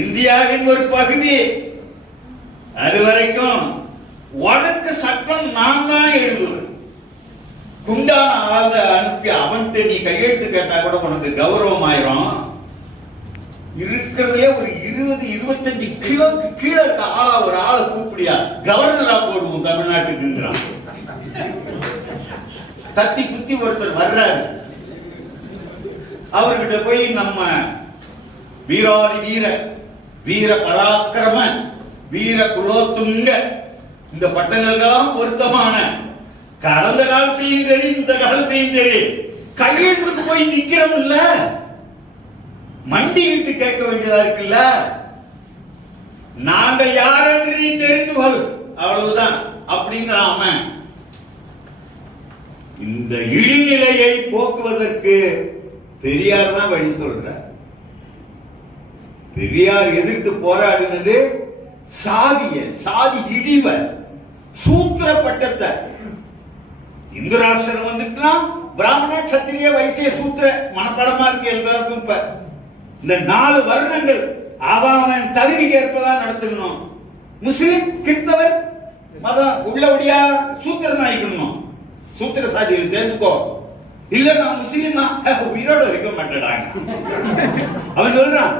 இந்தியாவின் ஒரு பகுதி. அது வரைக்கும் உனக்கு சட்டம் நான் தான் எழுதுவேன். குண்டான ஆளை அனுப்பி அவன்கிட்ட நீ கையெழுத்து கேட்டா கூட உனக்கு கௌரவம் ஆயிரும். இருக்கிறதுல ஒரு 20-25 கிலோக்கு கீழே இருக்க ஆளா ஒரு ஆளை கூப்பிடியா கவர்னரா போடுவோம் தமிழ்நாட்டுக்குங்கிறான். தத்தி குத்தி ஒருத்தர் வர்றாரு. அவர்கிட்ட போய் நம்ம வீராதி வீர வீர பராக்கிரமன் வீர குலோத்துங்க இந்த பட்டங்கள்லாம் பொருத்தமான கடந்த காலத்திலையும் சரி இந்த காலத்திலையும் சரி கையெழுத்துக்கு போய் நிக்கிறோம் இல்ல, மண்டிட்டு கேட்க வேண்டியதா இருக்குல்ல. நாங்கள் யார் என்று நீ தெரிந்து கொள், அவ்வளவுதான் அப்படிங்கிறாம. இந்த இழிநிலையை போக்குவதற்கு பெரியார் தான் வழி சொல்ற. பெரியார் எதிர்த்து போராடினது சாதி இழிவ சூத்திர பட்டத்தை. இந்து ராஷ்டிரம் வந்துட்டுனா பிராமண சத்திரிய வைசிய சூத்திர மனப்படமா இருக்கு எல்லாருக்கும். இப்ப இந்த 4 வருடங்கள் அவன் தகுதிக்கு ஏற்பதான் நடத்தணும். முஸ்லிம் கிறிஸ்தவர் மதம் உள்ளபடியா சூத்திரன் ஆயிக்கணும். சூத்திர சாதியில் சேர்ந்துக்கோ, இல்ல நான் முஸ்லிமா உயிரோட இருக்க மாட்டேடாங்க. அவன் சொல்றான்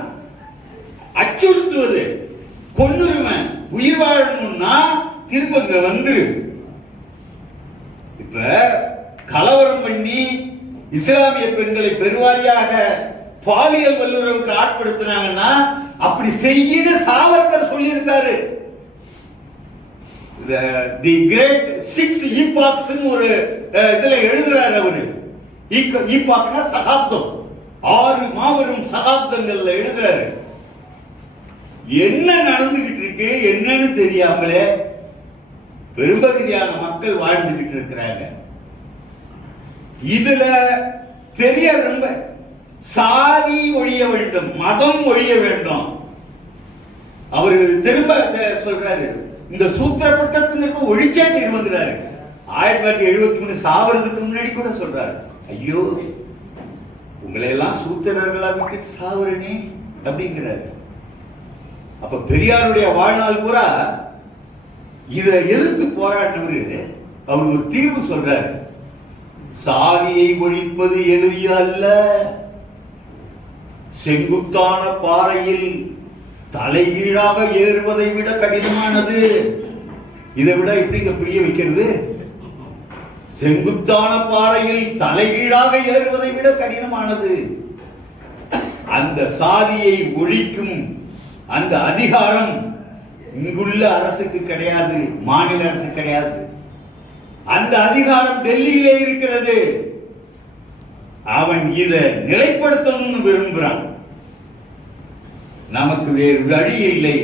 அச்சுறுத்துவது கொன்னுரிமை. உயிர் வாழணும்னா திரும்ப இங்க வந்துரு. இப்ப கலவரம் பண்ணி இஸ்லாமிய பெண்களை பெருவாரியாக பாலியல் வல்லுறவுக்கு ஆட்படுத்தினாங்கன்னா அப்படி செய்ய சாவர்கர் சொல்லியிருக்காரு. தி கிரேட் 6 ஈபாக்ஸ் ஒரு இதுல எழுதுறாரு அவரு. ஈபாக்னா சகாப்தம், 6 மாபெரும் சகாப்தங்கள்ல எழுதுறாரு. என்ன நடந்துகிட்டு இருக்கு என்னன்னு தெரியாமலே பெரும்பகுதியான மக்கள் வாழ்ந்துகிட்டு இருக்கிறாங்க. இதுல பெரியார் ரொம்ப சாதி ஒழிய வேண்டும், மதம் ஒழிய வேண்டும். அவரு திரும்ப சொல்றாரு, இந்த சூத்திரப்பட்டத்துங்கிறது ஒழிச்சே தீர்வுங்கிறாரு. 1973 சாவறதுக்கு முன்னாடி கூட சொல்றாரு, ஐயோ உங்களை எல்லாம் சூத்திரர்களா விட்டு சாவறனே அப்படிங்கிறாரு. அப்ப பெரியாருடைய வாழ்நாள் பூரா இதை எதிர்த்து போராடினவரு அவர் ஒரு தீர்வு சொல்றாரு. சாதியை ஒழிப்பது எளிய அல்ல, செங்குத்தான பாறையில் தலைகீழாக ஏறுவதை விட கடினமானது. இதை விட எப்படிங்க புரிய வைக்கிறது? செங்குத்தான பாறையில் தலைகீழாக ஏறுவதை விட கடினமானது. அந்த சாதியை ஒழிக்கும் அந்த அதிகாரம் இங்குள்ள அரசுக்கு கிடையாது, மாநில அரசு கிடையாது. அந்த அதிகாரம் டெல்லியிலே இருக்கிறது. அவன் இதை நிலைப்படுத்தணும்னு விரும்புகிறான். நமக்கு வேறு வழி இல்லை.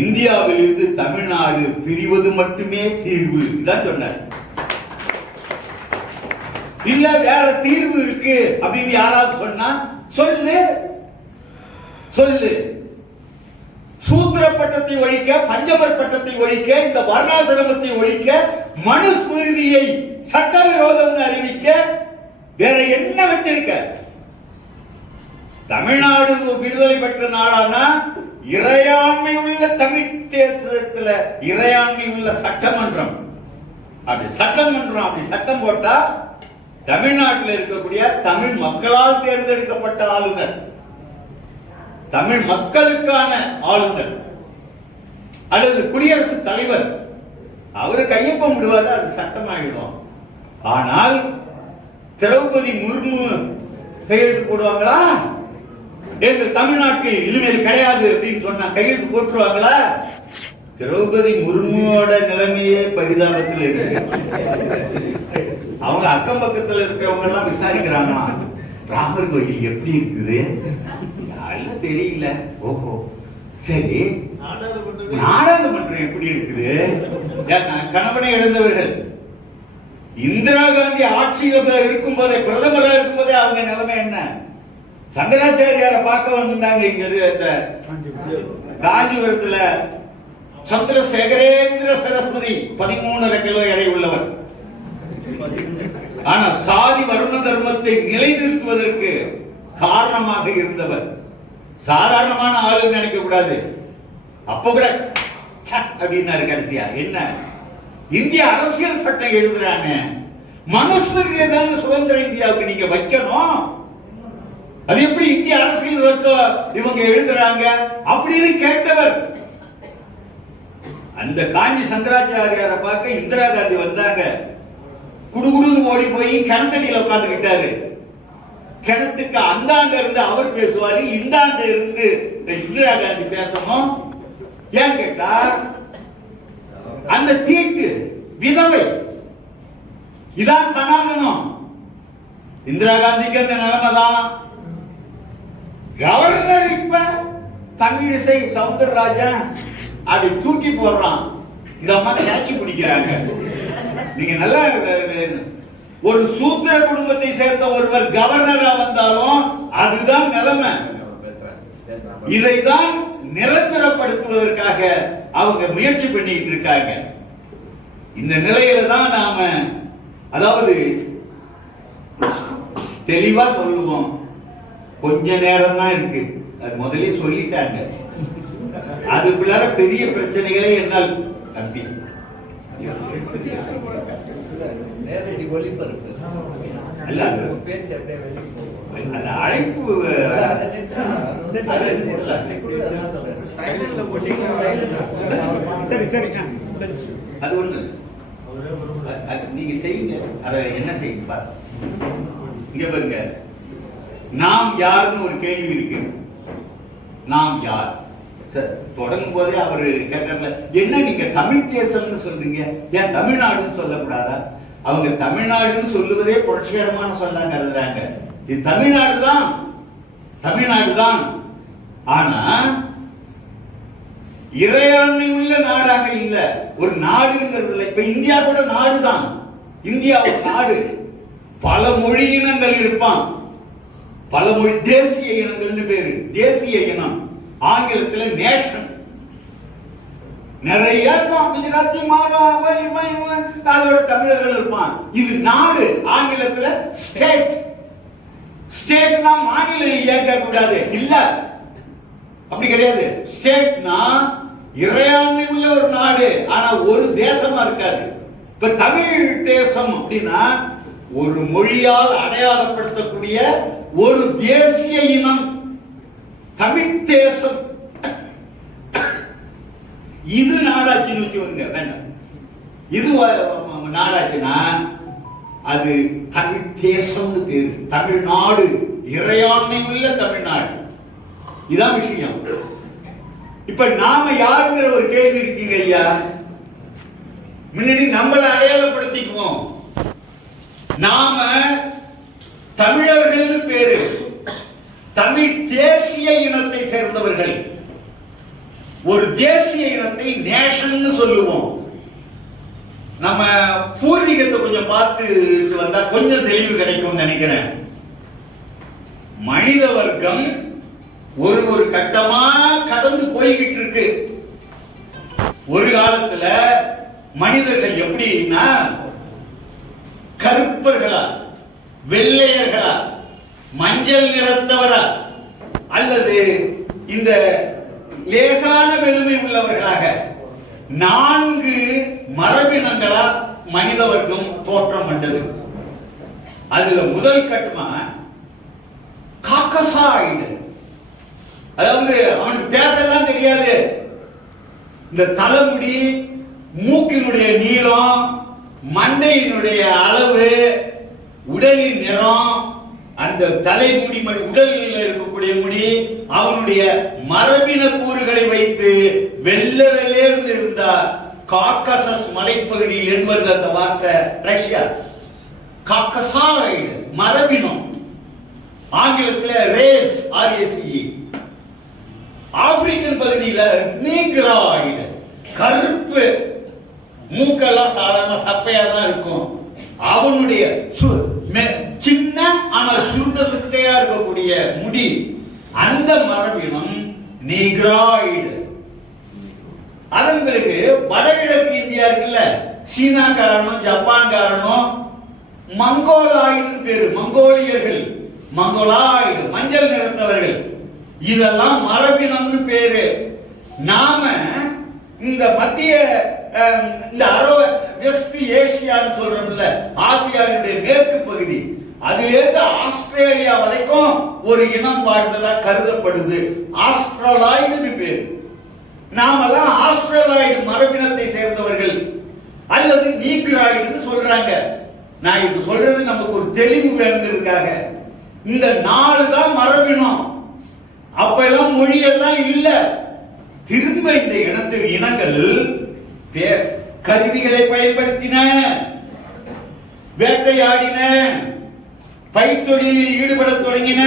இந்தியாவில் இருந்து தமிழ்நாடு பிரிவது மட்டுமே தீர்வு தான் சொன்னார். இல்ல வேற தீர்வு இருக்கு அப்படின்னு யாராவது சொன்னா சொல்லு சொல்லு. சூத்திர பட்டத்தை ஒழிக்க, பஞ்சமர் பட்டத்தை ஒழிக்க, இந்த வர்ணாசிரமத்தை ஒழிக்க, மனுஸ்மிருதியை சட்டவிரோதம் அறிவிக்க வேற என்ன வச்சிருக்க? தமிழ்நாடு விடுதலை பெற்ற நாடானா இறையாண்மை உள்ள தமிழ் தேசத்துல இறையாண்மை உள்ள சட்டமன்றம். அப்படி சட்டமன்றம் அப்படி சட்டம் போட்டா தமிழ்நாட்டில் இருக்கக்கூடிய தமிழ் மக்களால் தேர்ந்தெடுக்கப்பட்ட ஆளுநர், தமிழ் மக்களுக்கான ஆளுநர் அல்லது குடியரசுத் தலைவர் அவரு கையொப்பம் விடுவாரு, அது சட்டமாகிடும். ஆனால் திரௌபதி முர்மு கையெழுத்து போடுவாங்களா? எங்கள் தமிழ்நாட்டில் இனிமேல் கிடையாது அப்படின்னு சொன்னா கையெழுத்து போட்டுருவாங்களா? திரௌபதி முர்முவோட நிலைமையே பரிதாபத்தில் இருக்கு. அவங்க அக்கம் பக்கத்தில் இருக்கிறவங்க எல்லாம் விசாரிக்கிறாங்க, ராமர் கோயில் எப்படி இருக்குது தெரியல. ஓஹோ சரி, நாடாளுமன்றம் எப்படி இருக்குது? கணவனை இழந்தவர்கள் இந்திரா காந்தி ஆட்சியில் இருக்கும் போதே, பிரதமராக இருக்கும் போதே அவங்க நிலைமை என்ன? சங்கராச்சாரியாரை பார்க்க வந்தாங்க இங்க காஞ்சிபுரத்துல. சந்திரசேகரேந்திர சரஸ்வதி 13.5 கிலோ எடை உள்ளவர். ஆனா சாதி வருண தர்மத்தை நிலைநிறுத்துவதற்கு காரணமாக இருந்தவர். சாதாரணமான ஆளுன்னு நினைக்க கூடாது. அப்ப கூட அப்படின்னாரு கடைசியா. என்ன இந்திய அரசியல் சட்டம் எழுதுறாங்க, மனுஸ்மிருதியை தானே சுதந்திர இந்தியாவுக்கு நீங்க வைக்கணும். அது எப்படி இந்திய அரசியல் சட்டம் இவங்க எழுதுறாங்க அப்படின்னு கேட்டவர். அந்த காஞ்சி சங்கராச்சாரியாரை பார்க்க இந்திரா காந்தி வந்தாங்க. குடுகுடுன்னு ஓடி போய் கிணத்தடியில உட்கார்ந்துக்கிட்டாரு. கிணத்துக்கு அந்தாண்ட இருந்து அவர் பேசுவாரு, இந்தாண்ட இருந்து இந்திரா காந்தி பேசணும். ஏன் கேட்டா அந்த தீட்டு விதவை இதான் சனாதனம். இந்திரா காந்திக்கு அந்த நிலைமை தான். கவர்னர் இப்ப தமிழிசை சவுந்தரராஜன் அப்படி தூக்கி போடுறான். இதம்மா கேட்சி பிடிக்கிறாங்க. நீங்க நல்லா ஒரு சூத்திர குடும்பத்தை சேர்ந்த ஒருவர் கவர்னரா வந்தாலும் அதுதான் நிலைமை. இதைதான் நிரந்தரப்படுத்துவதற்காக அவங்க முயற்சி பண்ணிட்டு இருக்காங்க. இந்த நிலையில தான் நாம அதாவது தெளிவா சொல்லுவோம். கொஞ்ச நேரம் தான் இருக்கு, அது முதலே சொல்லிட்டாங்க. அதுக்குள்ளார பெரிய பிரச்சனைகளே என்னால் தம்பி அந்த அழைப்பு அது ஒண்ணு நீங்க செய்யுங்க. அதை என்ன செய்யுங்க பாருங்க. இங்க பாருங்க, நாம் யாருன்னு ஒரு கேள்வி இருக்கு. நாம் யார்? தொடங்கும் போதே அவரு கேட்டார்ல, என்ன நீங்க தமிழ் தேசம்னு சொல்றீங்க, ஏன் தமிழ்நாடுன்னு சொல்லக்கூடாதா? அவங்க தமிழ்நாடுன்னு சொல்லுவதே புரட்சிகரமான சொல்லா கருதுறாங்க. இது தமிழ்நாடு தான், தமிழ்நாடு தான். ஆனா இறையாண்மை உள்ள நாடாக இல்ல, ஒரு நாடுங்கிறது. இப்ப இந்தியா கூட நாடுதான். இந்தியா ஒரு நாடு. பல மொழி இனங்கள் இருப்பான். பல மொழி தேசிய இனங்கள்னு பேரு. தேசிய இனம் ஆங்கிலத்துல நேஷன். நிறைய குஜராத்தி அதோட தமிழர்கள் இருப்பான். இது நாடு ஆங்கிலத்துல ஸ்டேட். ஸ்டேட்னா மாநிலம் இயக்க கூடாது இல்ல, அப்படி கிடையாது. ஸ்டேட்னா இறையாண்மை உள்ள ஒரு நாடு, ஆனா ஒரு தேசமா இருக்காது. இப்ப தமிழ் தேசம் அப்படின்னா ஒரு மொழியால் அடையாளப்படுத்தக்கூடிய ஒரு தேசிய இனம் தமிழ் தேசம். இது நாடாட்சின்னு வச்சுக்கோங்க, வேண்டாம். இது நாடாட்சினா அது தமிழ் தேசம்னு பேரு. தமிழ்நாடு இறையாண்மை உள்ள தமிழ்நாடு. இதான் விஷயம். இப்ப நாம யாருங்கிற ஒரு கேள்வி இருக்கீங்க ஐயா. முன்னாடி நம்மளை அடையாளப்படுத்திக்குவோம். நாம தமிழர்கள் பேரு. தமிழ் தேசிய இனத்தை சேர்ந்தவர்கள். ஒரு தேசிய இனத்தை நேஷன் சொல்லுவோம். நம்ம பூர்வீகத்தை கொஞ்சம் பார்த்து வந்தா கொஞ்சம் தெளிவு கிடைக்கும் நினைக்கிறேன். மனித வர்க்கம் ஒரு கட்டமா கடந்து போய்கிட்டு இருக்கு. ஒரு காலத்துல மனிதர்கள் எப்படின்னா கருப்பர்களா, வெள்ளையர்களா, மஞ்சள் நிறத்தவரா, அல்லது இந்த லேசான வெளுமை உள்ளவர்களாக 4 மரபினங்களா மனித வர்க்கம் தோற்றம் கண்டது. அதுல முதல் கட்டமா காக்கசாய்டு. அதாவது அவனுக்கு பேசலாம் தெரியாது. இந்த தலைமுடி, மூக்கினுடைய நீளம், மண்டையினுடைய அளவு, உடலின் நிறம், அந்த தலைமுடி உடலில் இருக்கக்கூடிய முடி, அவனுடைய மரபின கூறுகளை வைத்து வெள்ளரிலிருந்து இருந்தார். காக்கசஸ் மலைப்பகுதி என்பது அந்த வார்த்தை. ரஷ்யா காக்கசாய்டு மரபினம், ஆங்கிலத்தில் ரேஸ், RACE. ஆப்பிரிக்கன் பகுதியில நீக்ராய்டு, கருப்பு, மூக்கெல்லாம் சாதாரண சப்பையா தான் இருக்கும். அவனுடைய சின்ன ஆனால் சுருட்டையா இருக்கக்கூடிய முடி, அந்த மரபினம் நீக்ராய்டு. அதன் பிறகு வடகிழக்கு இந்தியா இருக்குல்ல, சீனா காரணம், ஜப்பான் காரணம், மங்கோலாய்டு பேரு. மங்கோலியர்கள், மங்கோலாய்டு மஞ்சள் நிறத்தவர்கள். இதெல்லாம் மரபினம்னு பேரு. நாம இந்த மத்திய இந்த வெஸ்ட் ஏசியான்னு சொல்றோம்ல, ஆசியாவுடைய மேற்கு பகுதி, அதிலிருந்து ஆஸ்திரேலியா வரைக்கும் ஒரு இனம் வாழ்ந்ததா கருதப்படுது. ஆஸ்திரலாய்டு பேர். நாமெல்லாம் ஆஸ்திரலாய்டு மரபினத்தை சேர்ந்தவர்கள் அல்லது நீக்ராய்டுன்னு சொல்றாங்க. நான் இது சொல்றது நமக்கு ஒரு தெளிவு வேணுங்கிறதுக்காக. இந்த 4 தான் மரபினம். அப்ப எல்லாம் மொழி எல்லாம் இல்ல. திரும்ப இந்த இனங்கள் கருவிகளை பயன்படுத்தின, வேட்டையாடின, பைத்தொழிலில் ஈடுபட தொடங்கின,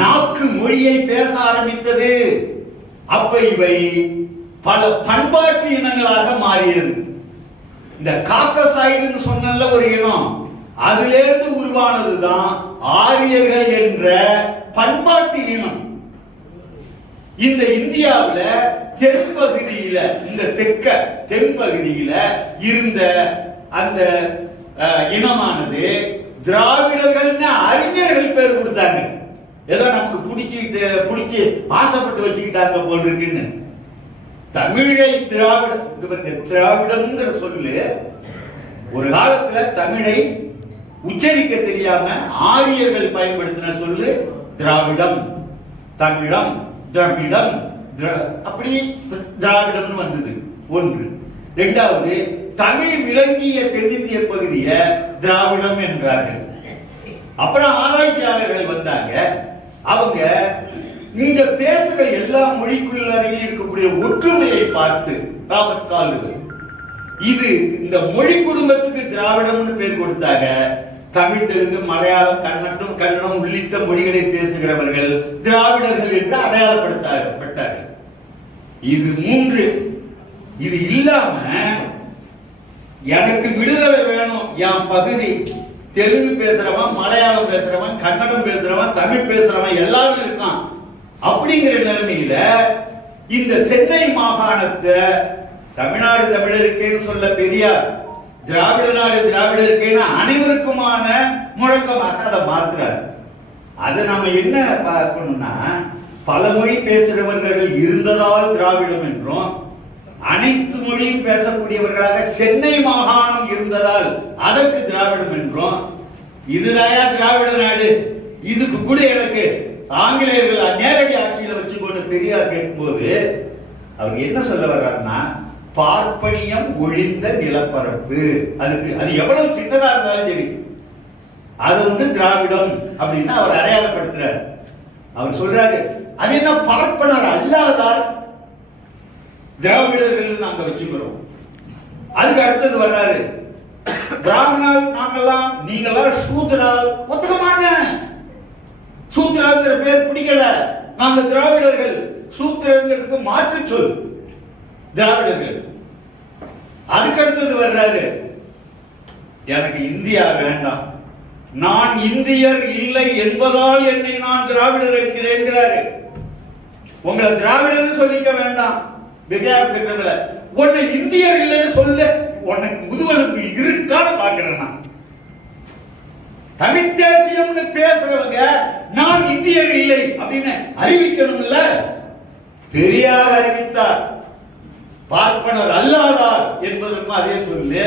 நாக்கு மொழியை பேச ஆரம்பித்தது. அப்ப இவை பல பண்பாட்டு இனங்களாக மாறியது. இந்த காக்கசாய்டுன்னு சொன்ன ஒரு இனம், அதிலிருந்து உருவானதுதான் ஆரியர்கள் என்ற பண்பாட்டு இனம். இந்த இந்தியாவுல தென்பகுதியில, இந்த தென்பகுதியில இருந்த அந்த இனமானது திராவிடர்கள்னு அறிஞர்கள் பேர் கொடுத்தாங்க. ஏதோ நமக்கு பிடிச்சு ஆசைப்பட்டு வச்சுக்கிட்டாங்க போல் இருக்குன்னு. தமிழை திராவிடம்ங்கிற சொல்லு ஒரு காலத்துல தமிழை உச்சரிக்க தெரியாம ஆரியர்கள் பயன்படுத்தின சொல்லு திராவிடம், தமிழம், திராவிடம், அப்படி திராவிடம்னு வந்தது. ஒன்று. இரண்டாவது, தமிழ் விளங்கிய தென்னிந்திய பகுதியை திராவிடம் என்றார்கள். அப்புறம் ஆராய்ச்சியாளர்கள் வந்தாங்க. அவங்க இங்க பேசுற எல்லா மொழிக்குள்ளாரையும் இருக்கக்கூடிய ஒற்றுமையை பார்த்து ராபர்ட் கால்டுவெல் இது இந்த மொழி குடும்பத்துக்கு திராவிடம்னு பேர் கொடுத்தாங்க. தமிழ், தெலுங்கு, மலையாளம், கன்னடம் உள்ளிட்ட மொழிகளை பேசுகிறவர்கள் திராவிடர்கள் என்று அடையாளப்படுத்தப்பட்டார்கள். இது 3. இது இல்லாம எனக்கு விடுதலை வேணும், என் பகுதி தெலுங்கு பேசுறவன், மலையாளம் பேசுறவன், கன்னடம் பேசுறவன், தமிழ் பேசுறவன் எல்லாரும் இருக்கான். அப்படிங்கிற நிலைமையில இந்த சென்னை மாகாணத்தை தமிழ்நாடு தமிழருக்கேன்னு சொல்ல பெரியார், திராவிட நாடு திராவிடருக்கேன்னு அனைவருக்குமான முழக்கமாக அதை மாத்துறார். அதை நாம என்ன பார்க்கணும்னா, பல மொழி பேசுறவர்கள் இருந்ததால் திராவிடம் என்றும், அனைத்து மொழியும் பேசக்கூடியவர்களாக சென்னை மாகாணம் இருந்ததால் அதற்கு திராவிடம் என்றும், இதுதான் திராவிட நாடு. இதுக்கு கூட எனக்கு ஆங்கிலேயர்கள் நேரடி ஆட்சியில வச்சு கொண்டு பெரியார் கேட்கும்போது அவங்க என்ன சொல்ல வர்றாருன்னா, பார்ப்பனியம் ஒழிந்த நிலப்பரப்பு, அதுக்கு அது எவ்வளவு சின்னதா இருந்தாலும் சரி அது திராவிடம் அப்படின்னு அவர் அடையாளப்படுத்துறாரு. அவர் சொல்றாரு, அது என்ன பார்ப்பனர் அல்லாதார் திராவிடர்கள் நாங்க வச்சுக்கிறோம். அதுக்கு அடுத்தது வர்றாரு, பிராமணர் நாங்கெல்லாம், நீங்கெல்லாம் சூத்ரால் ஒத்துக்க மாட்டேன், சூத்ராங்கிற பேர் பிடிக்கல, நாங்க திராவிடர்கள், சூத்ரங்கிறதுக்கு மாற்று சொல் திராவிடர்கள். அதுக்கு அடுத்தது வர்றாரு, எனக்கு இந்தியா வேண்டாம், நான் இந்தியர் இல்லை என்பதால் என்னை நான் திராவிடர் என்கிறேன். உங்களை திராவிடர் சொல்லிக்க வேண்டாம், உன்னை இந்தியர் இல்லைன்னு சொல்ல உனக்கு முதுவெலும்பு இருக்கான்னு பாக்குறேன். தமிழ் தேசியம்னு பேசுறவங்க நான் இந்தியர் இல்லை அப்படின்னு அறிவிக்கணும்ல. பெரியார் அறிவித்தார். பார்ப்பனர் அல்லாதார் என்பதற்கும் அதே சொல்லு,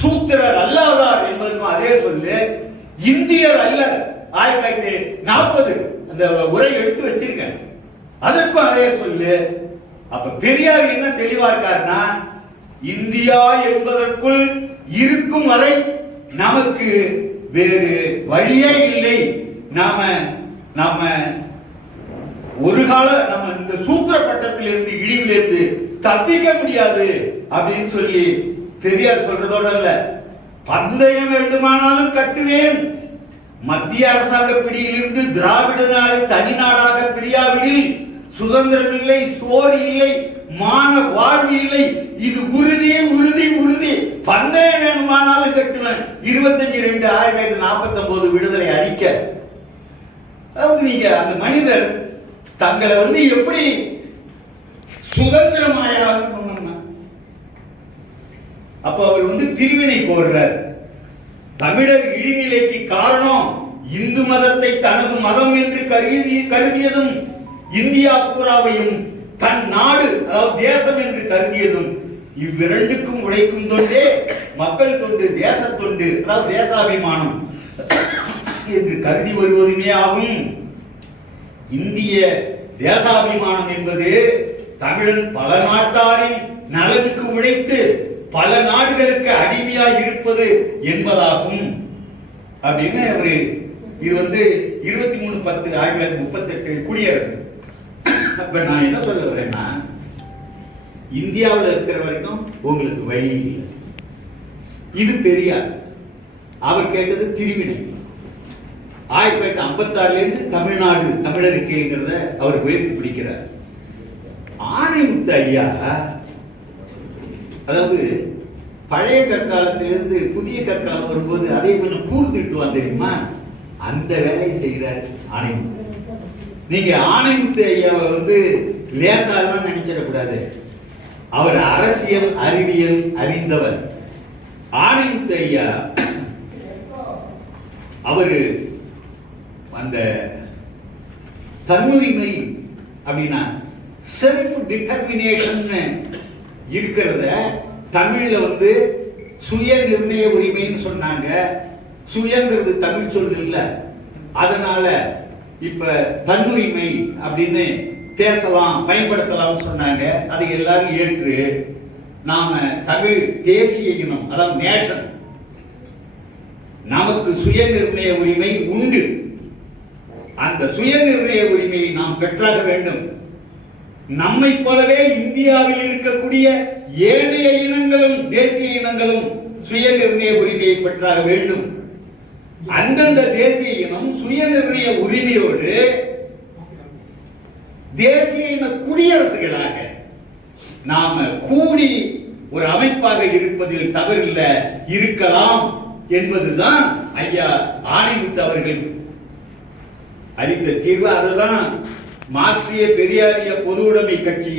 சூத்திரர் அல்லாதார் என்பதற்கும் அதே சொல்லு, இந்தியர் அல்ல 1940 அந்த உரை எடுத்து வச்சிருக்கேன், அதற்கும் அதே சொல்லு. அப்ப பெரியார் என்ன தெளிவா இருக்காருன்னா, இந்தியா என்பதற்குள் இருக்கும் வரை நமக்கு வேறு வழியே இல்லை, நாம ஒரு கால நம்ம இந்த சூத்திர பட்டத்திலிருந்து இழிவிலிருந்து தப்பிக்க முடியாது அப்படின்னு சொல்லி பெரியார் சொல்றதோட இல்ல, பந்தயம் வேண்டுமானாலும் கட்டுவேன், மத்திய அரசாங்க பிடியிலிருந்து திராவிட நாடு தனி நாடாக பிரியாவிடில் சுதந்திரம் இல்லை, சோறு இல்லை, மான வாழ்வு இல்லை, இது உறுதி உறுதி உறுதி, பந்தயம் வேணுமானாலும் கட்டுவேன். 25/2/1949 விடுதலை அறிக்கை. அதாவது நீங்க அந்த மனிதர் தங்களை எப்படி சுதந்திரமாயாக, அப்ப அவர் பிரிவினை கோர்றார். தமிழர் இழிநிலைக்கு காரணம் இந்து மதத்தை தனது மதம் என்று கருதியதும், இந்தியா பூராவையும் தன் நாடு அதாவது தேசம் என்று கருதியதும், இவ்விரண்டுக்கும் உழைக்கும் தொண்டே மக்கள் தொண்டு, தேச தொண்டு அதாவது தேசாபிமானம் என்று கருதி வருவதுமே ஆகும். இந்திய தேசாபிமானம் என்பது தமிழன் பல நாட்டாரின் நலனுக்கு உழைத்து பல நாடுகளுக்கு அடிமையாக இருப்பது என்பதாகும் அப்படின்னு அவரு. இது 23/10/1938 குடியரசு. அப்ப நான் என்ன சொல்ல வரேன்னா, இந்தியாவில் இருக்கிற வரைக்கும் உங்களுக்கு வழி இல்லை. இது பெரியார் அவர் கேட்டது பிரிவினை. 1956 இருந்து தமிழ்நாடு தமிழருக்கேங்கிறத அவர் உயர்த்தி பிடிக்கிறார். ஆணைமுத்து ஐயா அதாவது பழைய கற்காலத்திலிருந்து புதிய கற்காலம் வரும்போது அதை கொஞ்சம் கூர்ந்துட்டுவான் தெரியுமா, அந்த வேலையை செய்கிறார் ஆணைமுத்து. நீங்க ஆணைமுத்து ஐயாவை லேசாலாம் நினைச்சிடக்கூடாது. அவர் அரசியல் அறிவியல் அறிந்தவர். ஆணைமுத்து ஐயா அவரு அந்த தன்னுரிமை அப்படின்னா செல்ஃப் டிட்டர்மினேஷன் இருக்கிறத தமிழ்ல சுய நிர்ணய உரிமைன்னு சொன்னாங்க. சுயங்கிறது தமிழ் சொல் இல்ல, அதனால இப்ப தன்னுரிமை அப்படின்னு பேசலாம் பயன்படுத்தலாம் சொன்னாங்க. அதை எல்லாரும் ஏற்று நாம தமிழ் தேசிய இனம் அதாவது நேஷன், நமக்கு சுய நிர்ணய உரிமை உண்டு. அந்த சுய நிர்ணய உரிமையை நாம் பெற்றாக வேண்டும். நம்மை போலவே இந்தியாவில் இருக்கக்கூடிய ஏனைய இனங்களும் தேசிய இனங்களும் சுய நிர்ணய உரிமையை பெற்றாக வேண்டும். அந்தந்த தேசிய இனம் சுய நிர்ணய உரிமையோடு தேசிய இன குடியரசுகளாக நாம கூடி ஒரு அமைப்பாக இருப்பதில் தவறில்ல, இருக்கலாம் என்பதுதான் ஐயா ஆணைமுத்து அவர்கள் அளித்த தீர்வு. அதுதான் மார்க்சிய பெரியாரிய பொது உடைமை கட்சி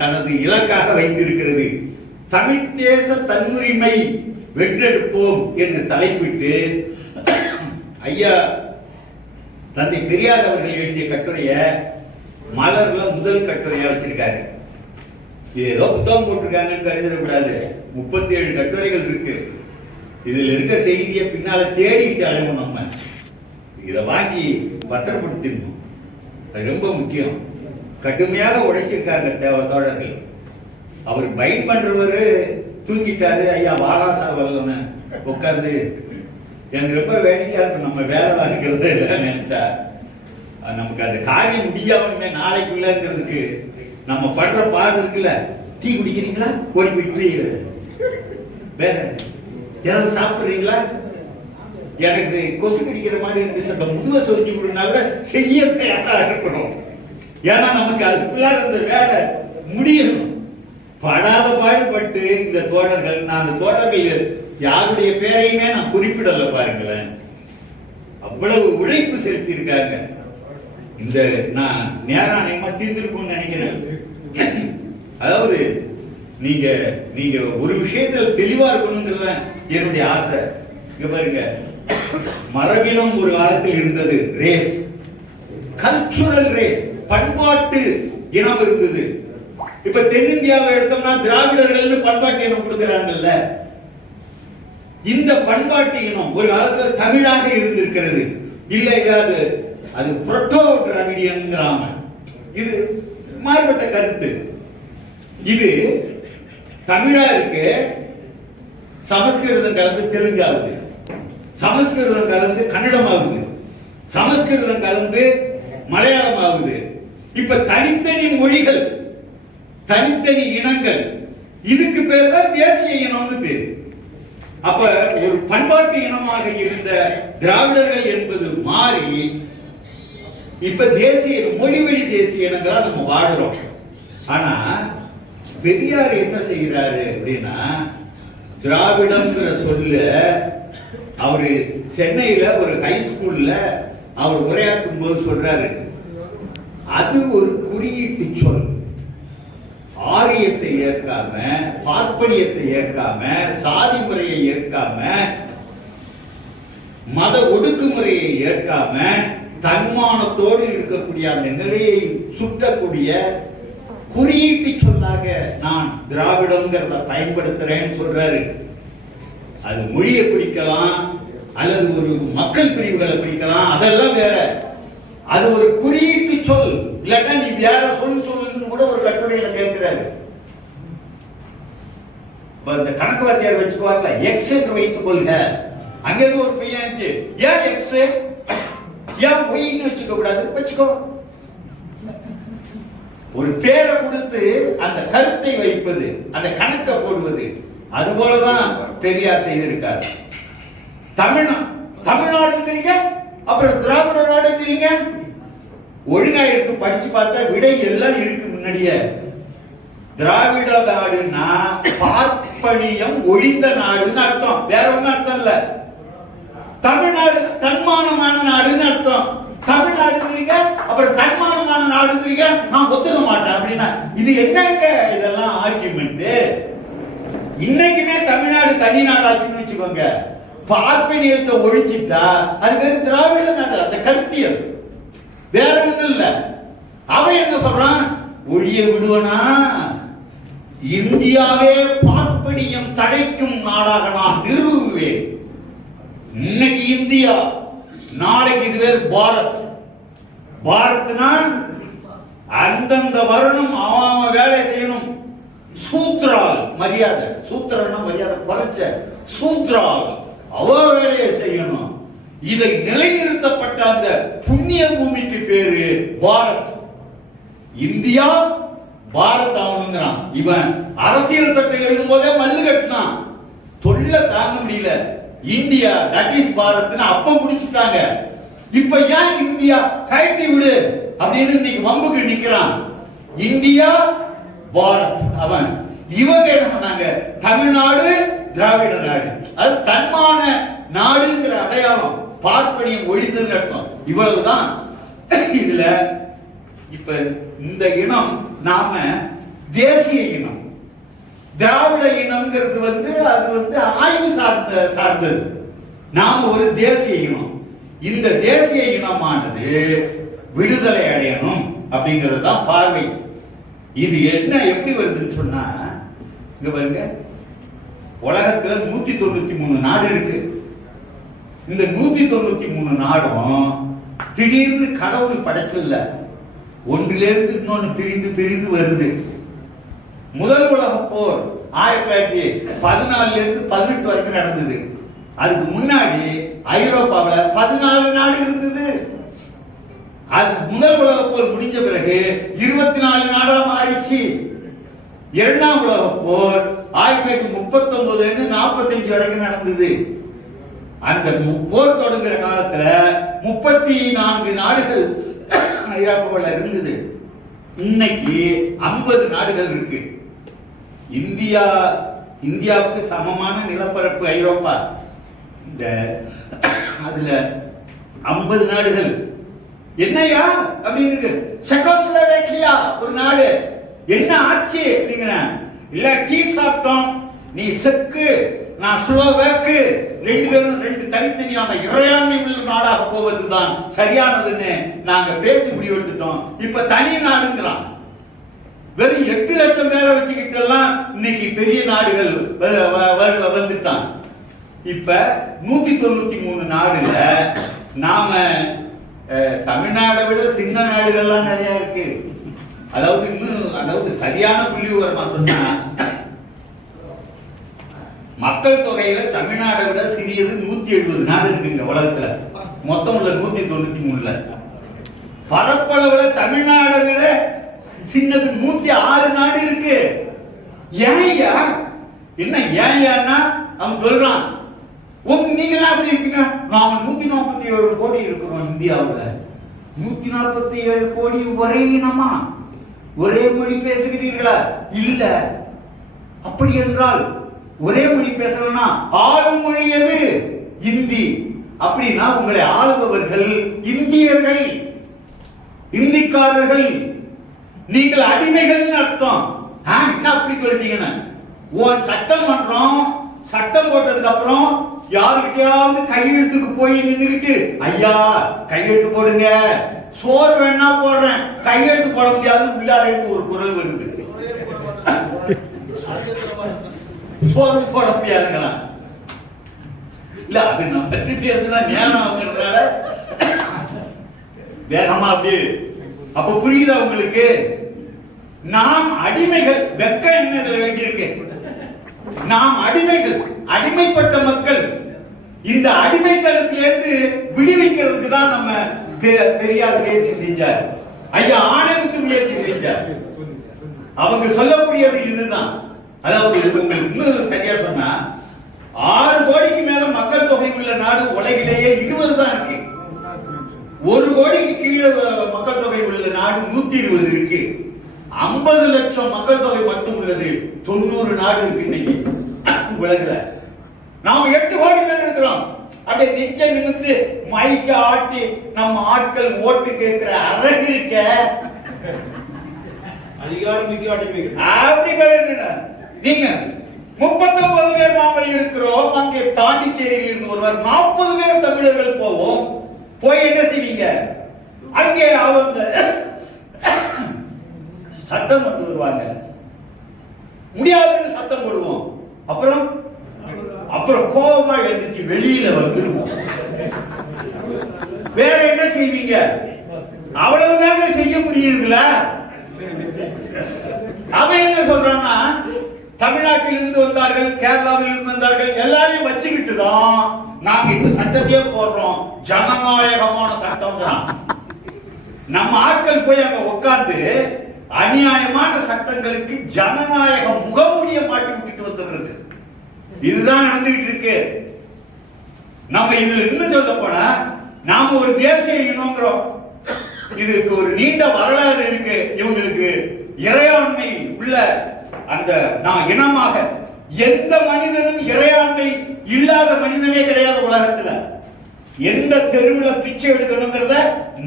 தனது இலக்காக வைத்திருக்கிறது. தமிழ் தேச தன்னுரிமை வென்றெடுப்போம் என்று தலைப்பிட்டு ஐயா தந்தை பெரியார் அவர்கள் எழுதிய கட்டுரைய மலர்ல முதல் கட்டுரையா வச்சிருக்காரு. ஏதோ புத்தகம் போட்டிருக்காங்கன்னு கருதிடக்கூடாது. 37 கட்டுரைகள் இருக்கு. இதுல இருக்க செய்தியை பின்னால தேடிக்கிட்டு அலைவோம். நம்ம இதை வாங்கி பத்திரப்படுத்திடணும். அது ரொம்ப முக்கியம். கடுமையாக உழைச்சிருக்காங்க தோழர்கள். அவர் பைன் பண்றவரு தூங்கிட்டாரு. ஐயா வாலாசா வல்லன்னு உட்கார்ந்து எனக்கு ரொம்ப வேடிக்கையா இருக்கும். நம்ம வேலை வாங்கிக்கிறது நினைச்சா நமக்கு அந்த காரியம் முடியாம நாளைக்குள்ளங்கிறதுக்கு நம்ம படுற பாடு இருக்குல்ல. டீ குடிக்கிறீங்களா, ஓடி போயிட்டு வேற ஏதாவது சாப்பிடுறீங்களா, எனக்கு கொசு கடிக்கிற மாதிரி இருக்கு, அந்த முதுவை சொல்லி கொடுனால செய்ய தயாரா இருக்கணும். ஏன்னா நமக்கு அதுக்குள்ள அந்த வேலை முடியணும். படாத பாடுபட்டு இந்த தோழர்கள், நான் அந்த தோழர்கள் யாருடைய பேரையுமே நான் குறிப்பிடல பாருங்களேன், அவ்வளவு உழைப்பு செலுத்தி இருக்காங்க. இந்த நான் நேராணையமா தீர்ந்திருக்கும்னு நினைக்கிறேன். அதாவது நீங்க நீங்க ஒரு விஷயத்துல தெளிவா இருக்கணுங்கிறது என்னுடைய ஆசை. இங்க பாருங்க, மரபினம் ஒரு காலத்தில் இருந்தது, ரேஸ், கல்ச்சுரல் ரேஸ், பண்பாட்டு இனம் இருந்தது. இப்ப தென்னிந்தியாவை எடுத்தோம்னா திராவிடர்கள் பண்பாட்டு இனம் கொடுக்கிறாங்கல்ல. இந்த பண்பாட்டு இனம் ஒரு காலத்துல தமிழாக இருந்திருக்கிறது. இல்ல அது புரோட்டோ திராவிடியன்கிறாங்க. இது மாறுபட்ட கருத்து. இது தமிழா இருக்கு, சமஸ்கிருதம் கலந்து தெலுங்கு ஆகுது, சமஸ்கிருதம் கலந்து கன்னடம் ஆகுது, சமஸ்கிருதம் கலந்து மலையாளம் ஆகுது. இப்ப தனித்தனி மொழிகள், தனித்தனி இனங்கள், இதுக்கு பேர் தான் தேசிய இனம்னு பேர். அப்ப ஒரு பண்பாட்டு இனமாக இருந்த திராவிடர்கள் என்பது மாறி இப்ப தேசிய மொழிவழி தேசிய இனங்களா நம்ம வாடுறோம். ஆனா பெரியார் என்ன செய்கிறாரு அப்படின்னா, திராவிடம்ங்கிற சொல்ல அவரு சென்னையில ஒரு ஹை ஸ்கூல்ல அவர் உரையாற்றும் போது சொல்றாரு, அது ஒரு குறியீட்டு சொல். ஆரியத்தை ஏற்காம, பார்ப்பனியத்தை ஏற்காம, சாதி முறையை ஏற்காம மத ஒடுக்குமுறையை ஏற்காம தன்மானத்தோடு இருக்கக்கூடிய அந்த நிலையை சுட்டக்கூடிய குறியீட்டு சொல்லாக நான் திராவிடம்ங்கிறத பயன்படுத்துறேன்னு சொல்றாரு. அது மொழியை குறிக்கலாம் அல்லது ஒரு மக்கள் பிரிவுகளை குறிக்கலாம், அதெல்லாம் வேற. அது ஒரு குறியீட்டு சொல், இல்லைன்னா நீ வேற சொல்லுன்னு கூட ஒரு கட்டுரையில கேட்கிறாரு. இந்த கணக்கு வாத்தியார் வச்சுக்குவாங்க, எக்ஸ் என்று வைத்துக் கொள்க, அங்க இருந்து ஒரு பையன் ஏன் எக்ஸ் ஏன் ஒய்ன்னு வச்சுக்க கூடாது, வச்சுக்கோ. ஒரு பேரை கொடுத்து அந்த கருத்தை வைப்பது, அந்த கணக்கை போடுவது, அது போலதான் பெரியார் செய்திருக்கார். தமிழ்நாடுங்கிறீங்க, அப்புறம் திராவிட நாடுங்கிறீங்க. ஒழுங்கா எடுத்து படிச்சு பார்த்தா விடை எல்லாம் இருக்கு முன்னாடியே. திராவிட நாடுன்னா பார்ப்பனியம் ஒழிந்த நாடுன்னு அர்த்தம், வேற ஒன்னும் அர்த்தம் இல்ல. தமிழ்நாடு தன்மானமான நாடுன்னு அர்த்தம். தமிழ்நாடுங்கிறீங்க, அப்புறம் தன்மானமான நாடுங்கிறீங்க, நான் ஒத்துக்க மாட்டேன் அப்படின்னா இது என்னங்க? இதெல்லாம் ஆர்குமெண்ட். இன்னைக்குமே தமிழ்நாடு தனி நாடாச்சுன்னு வச்சுக்கோங்க, பார்ப்பனியத்தை ஒழிச்சிட்டா அது பேரு திராவிட நாடு. அந்த கருத்தியல் வேற ஒண்ணும் இல்ல. அவன் என்ன சொல்றான், ஒழிய விடுவனா, இந்தியாவே பார்ப்பனியம் தடைக்கும் நாடாக நான் நிறுவுவேன். இன்னைக்கு இந்தியா, நாளைக்கு இது பேர் பாரத். பாரத்னா அந்தந்த வருணம் அவன் வேலை செய்யணும். சூத்ரால் மரியாதை, சூத்திரன்னா மரியாதை குறைச்ச, சூத்ரால் அவ வேலையை செய்யணும். இதை நிலைநிறுத்தப்பட்ட அந்த புண்ணிய பூமிக்கு பேரு பாரத். இந்தியா பாரத் ஆகணுங்கிறான். இவன் அரசியல் சட்டம் எழுதும் போதே மல்லு கட்டினான், தொல்லை தாங்க முடியல. இந்தியா தட் இஸ் பாரத்னு அப்ப முடிச்சுட்டாங்க. இப்ப ஏன் இந்தியா கழட்டி விடு அப்படின்னு இன்னைக்கு வம்புக்கு நிக்கிறான். இந்தியா பாரத் அவன். இவங்க என்ன பண்ணாங்க, தமிழ்நாடு திராவிட நாடு, அது தன்மான நாடுங்கிற அடையாளம், பார்ப்பனியம் ஒழிந்ததுன்னு அர்த்தம். இவ்வளவுதான் இதுல. இப்ப இந்த இனம் நாம தேசிய இனம், திராவிட இனம்ங்கிறது அது ஆய்வு சார்ந்தது. நாம ஒரு தேசிய இனம். இந்த தேசிய இனமானது விடுதலை அடையணும் அப்படிங்கிறது தான் பார்வை. இது என்ன எப்படி வருதுன்னு சொன்னா, இங்க பாருங்க, உலகத்துல 193 நாடு இருக்கு. இந்த 193 நாடும் திடீர்னு கடவுள் படைச்சல்ல, ஒன்றிலிருந்து இன்னொன்னு பிரிந்து பிரிந்து வருது. முதல் உலக போர் 1914 இருந்து 18 வரைக்கும் நடந்தது. அதுக்கு முன்னாடி ஐரோப்பாவில் 14 நாடு இருந்தது. அது முதல் உலக போர் முடிஞ்ச பிறகு 24 நாடா மாறிச்சு. இரண்டாம் உலக போர் 1939 இருந்து 45 வரைக்கும் நடந்தது. அந்த போர் தொடங்குற காலத்துல 34 நாடுகள் ஐரோப்பாவில் இருந்தது. இன்னைக்கு 50 நாடுகள் இருக்கு. இந்தியாவுக்கு சமமான நிலப்பரப்பு ஐரோப்பா. இந்த அதுல 50 நாடுகள். என்னையா அப்படின்னு, செக்கோஸ்லோவேக்கியா ஒரு நாடு, என்ன ஆச்சு அப்படிங்கிற, இல்ல டீ சாப்பிட்டோம், நீ செக்கு நான் ஸ்லோவேக்கு, ரெண்டு பேரும் ரெண்டு தனித்தனியான இறையாண்மை உள்ள நாடாக போவதுதான் சரியானதுன்னு நாங்க பேசி முடிவெடுத்துட்டோம். இப்ப தனி நாடுங்கிறான். வெறும் 8 லட்சம் பேரை வச்சுக்கிட்டு எல்லாம் இன்னைக்கு பெரிய நாடுகள் வந்துட்டான். இப்ப 193 நாடுல நாம தமிழ்நாடை விட சின்ன நாடுகள்லாம் நிறைய இருக்கு. அதாவது சரியான புள்ளி விவரமா சொன்னா, மக்கள் தொகையில தமிழ்நாடை விட சிறியது 170 நாடு இருக்குங்க உலகத்துல. மொத்தம் உள்ள 193ல பரப்பளவுல தமிழ்நாடை விட சின்னது 106 நாடு இருக்கு. ஏன்யா என்ன ஏன்னா அவன் சொல்றான், நீங்களாம் அப்படி இருப்பீங்க, நாம 147 கோடி இருக்கிறோம் இந்தியாவுல. 147 கோடி ஒரே இனமா, ஒரே மொழி பேசுகிறீர்களா? இல்ல. அப்படி என்றால் ஒரே மொழி பேசலன்னா ஆளும் மொழி எது? இந்தி. அப்படின்னா உங்களை ஆளுபவர்கள் இந்தியர்கள், இந்திக்காரர்கள், நீங்கள் அடிமைகள் அர்த்தம். என்ன அப்படி சொல்லிட்டீங்கன்னா, உன் சட்டமன்றம் சட்டம் போட்டதுக்கு அப்புறம் யாருக்கிட்டையாவது கையெழுத்துக்கு போய் நின்றுகிட்டு, ஐயா கையெழுத்து போடுங்க, சோறு வேணா போடுறேன், கையெழுத்து போட முடியாதுன்னு உள்ளார ஒரு குரல் வருது. சோறு போட முடியாதுங்களா? இல்ல அது நம்ம பற்றி பேசுனா ஞானம் ஆகுறதுனால வேகமா அப்படி. அப்ப புரியுதா உங்களுக்கு? நாம் அடிமைகள். வெக்கம் என்ன இதுல வேண்டியிருக்கு? நாம் அடிமைகள், அடிமைப்பட்ட மக்கள். இந்த அடிமைத்தனத்திலிருந்து விடுவிக்கிறதுக்கு தான் நம்ம பெரியார் முயற்சி செஞ்சார், ஐயா ஆனந்த் முயற்சி செஞ்சார். அவங்க சொல்லக்கூடியது இதுதான். அதாவது உங்களுக்கு இன்னும் சரியா சொன்னா 6 கோடிக்கு மேல மக்கள் தொகை உள்ள நாடு உலகிலேயே 20 தான் இருக்கு. 1 கோடிக்கு கீழே மக்கள் தொகை உள்ள நாடு 120 இருக்கு. 50 லட்சம் மக்கள் தொகை மட்டும் உள்ளது 90 நாடு இருக்கு இன்னைக்கு உலகில. நாம 8 கோடி பேர் இருக்கிறோம். அப்படியே நிச்சய நிமித்து மைக்க ஆட்டி நம்ம ஆட்கள் ஓட்டு கேட்கிற அழகு இருக்க அதிகாரம் மிக்க அடிமைகள். அப்படி நீங்க 39 பேர் நாங்கள் இருக்கிறோம். அங்கே பாண்டிச்சேரியில் இருந்து ஒருவர் 40 பேர் தமிழர்கள் போவோம். போய் என்ன செய்வீங்க? அங்கே அவங்க சட்டம் கொண்டு வருவாங்க, முடியாதுன்னு சட்டம் போடுவோம். அப்புறம் கோபமா எழுந்துச்சு வெளியில வந்துருவோம். வேற என்ன செய்வீங்க? அவ்வளவுதாங்க செய்ய முடியுதுல. அவன் என்ன சொல்றான்னா, தமிழ்நாட்டில் இருந்து வந்தார்கள், கேரளாவில் இருந்து வந்தார்கள், எல்லாரையும் வச்சுக்கிட்டு தான் நாங்க இந்த சட்டத்தையே போடுறோம். ஜனநாயகமான சட்டம் தான். நம்ம ஆட்கள் போய் அங்க உட்கார்ந்து அநியாயமான சட்டங்களுக்கு ஜனநாயக முகமூடிய மாட்டி விட்டுட்டு வந்துடுறது. இதுதான் நடந்துகிட்டு இருக்கு. நம்ம இதுல இன்னும் சொல்ல போனா நாம ஒரு தேசிய இனங்கிறோம். இதுக்கு ஒரு நீண்ட வரலாறு இருக்கு. இவங்களுக்கு இறையாண்மை உள்ள அந்த நான் இனமாக எந்த மனிதனும் இறையாண்மை இல்லாத மனிதனே கிடையாது உலகத்துல. எந்த தெருவில் பிச்சை எடுக்கணுங்கிறத